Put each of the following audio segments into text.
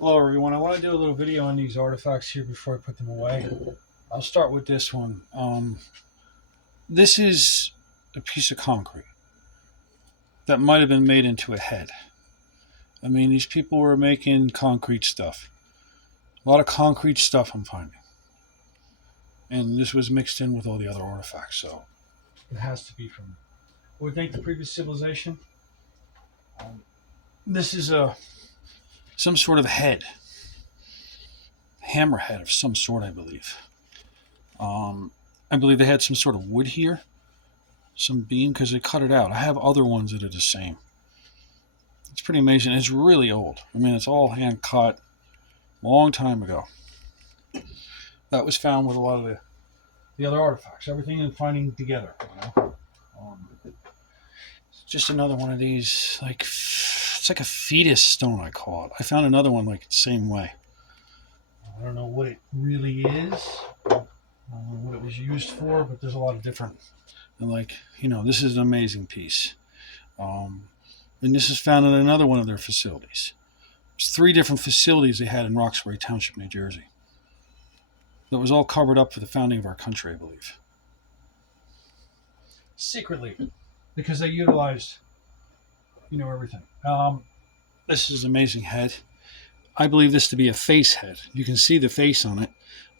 Hello everyone, I want to do a little video on these artifacts here before I put them away. I'll start with this one. This is a piece of concrete that might have been made into a head. I mean, these people were making concrete stuff. A lot of concrete stuff I'm finding. And this was mixed in with all the other artifacts, so it has to be from, I would think, the previous civilization. This is some sort of head. Hammerhead of some sort, I believe. I believe they had some sort of wood here, some beam, because they cut it out. I have other ones that are the same. It's pretty amazing. It's really old. I mean, it's all hand cut, long time ago. That was found with a lot of the other artifacts. Everything is finding together. It's just another one of these, like, it's like a fetus stone, I call it. I found another one like the same way. I don't know what it really is, what it was used for, but there's a lot of different. And like, this is an amazing piece. And this is found in another one of their facilities. There's 3 different facilities they had in Roxbury Township, New Jersey. That was all covered up for the founding of our country, I believe. Secretly, because they utilized, everything. This is an amazing head. I believe this to be a face head. You can see the face on it.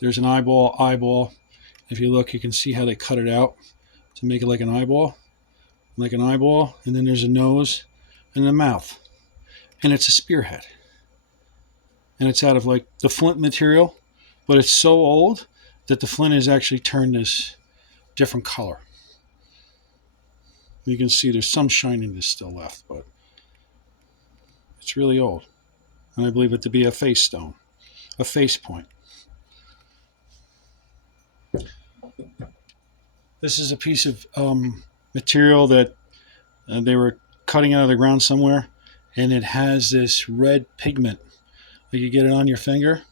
There's an eyeball. If you look, you can see how they cut it out to make it like an eyeball. And then there's a nose and a mouth. And it's a spearhead. And it's out of like the flint material, but it's so old that the flint is actually turned this different color. You can see there's some shininess still left, but it's really old. And I believe it to be a face stone, a face point. This is a piece of material that they were cutting out of the ground somewhere, and it has this red pigment. Like you get it on your finger.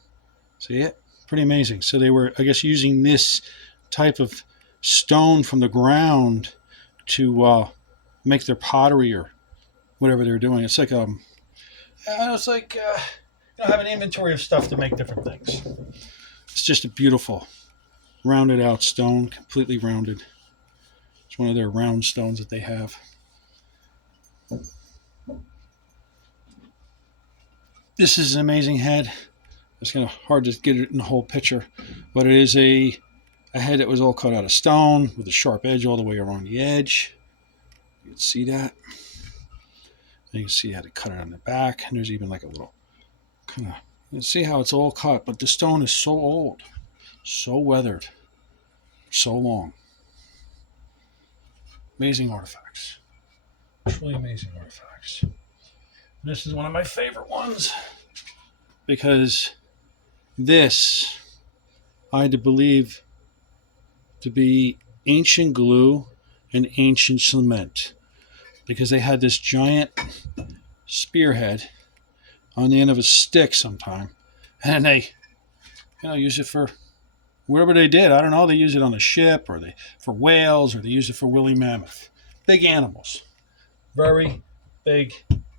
See it? Pretty amazing. So they were, I guess, using this type of stone from the ground to make their pottery or whatever they were doing. It's like have an inventory of stuff to make different things. It's just a beautiful, rounded out stone, completely rounded. It's one of their round stones that they have. This is an amazing head. It's kind of hard to get it in the whole picture, but it is a head that was all cut out of stone with a sharp edge all the way around the edge. You can see that. And you can see how to cut it on the back, and there's even like a little kind of, you can see how it's all cut, but the stone is so old, so weathered, so long. Amazing artifacts. Truly amazing artifacts. And this is one of my favorite ones because this I had to believe to be ancient glue and ancient cement, because they had this giant spearhead on the end of a stick sometime, and they use it for whatever they did. I don't know, they use it on a ship, or for whales, or they use it for woolly mammoth. Big animals. Very big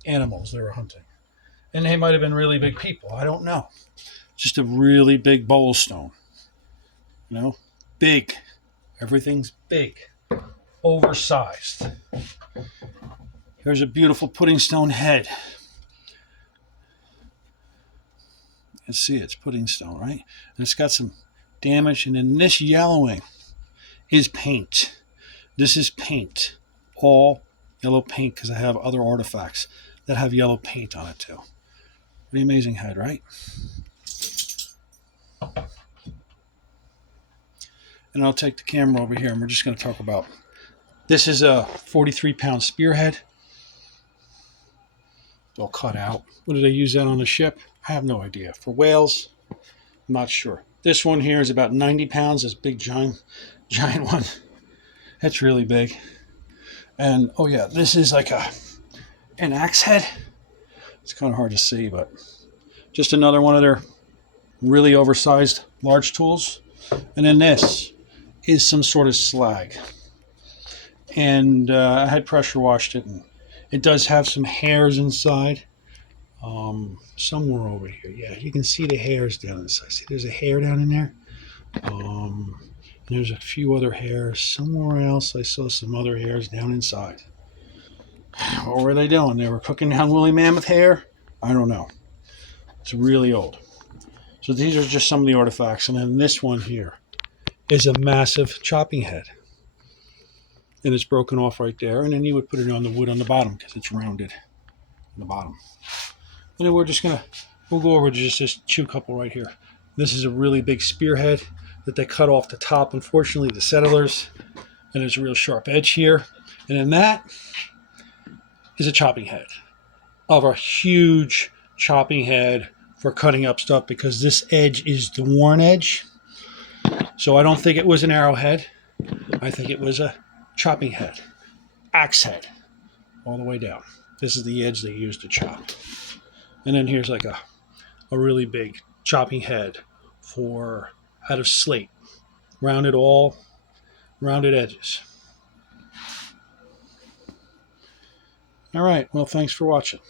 animals they were hunting. And they might have been really big people. I don't know. Just a really big bowl stone. Big. Everything's big. Oversized. Here's a beautiful pudding stone head. You can see it's pudding stone, right? And it's got some damage. And then this yellowing is paint. This is paint. All yellow paint, because I have other artifacts that have yellow paint on it too. Pretty amazing head, right? And I'll take the camera over here, and we're just going to talk about, this is a 43-pound spearhead. It's all cut out. What did they use that on the ship? I have no idea. For whales, I'm not sure. This one here is about 90 pounds, this big giant one. That's really big. And oh yeah, this is like an axe head. It's kind of hard to see, but just another one of their really oversized large tools. And then this is some sort of slag. And I had pressure washed it, and it does have some hairs inside. Somewhere over here. Yeah, you can see the hairs down inside. See, there's a hair down in there. And there's a few other hairs. Somewhere else, I saw some other hairs down inside. What were they doing? They were cooking down woolly mammoth hair? I don't know. It's really old. So these are just some of the artifacts. And then this one here is a massive chopping head. And it's broken off right there. And then you would put it on the wood on the bottom because it's rounded on the bottom. And then we'll go over to just this chew couple right here. This is a really big spearhead that they cut off the top, unfortunately, the settlers. And there's a real sharp edge here. And then that is a chopping head of a huge chopping head for cutting up stuff, because this edge is the worn edge. So I don't think it was an arrowhead. I think it was a chopping head, axe head, all the way down. This is the edge they used to chop. And then here's like a really big chopping head out of slate, rounded edges. All right, well, thanks for watching.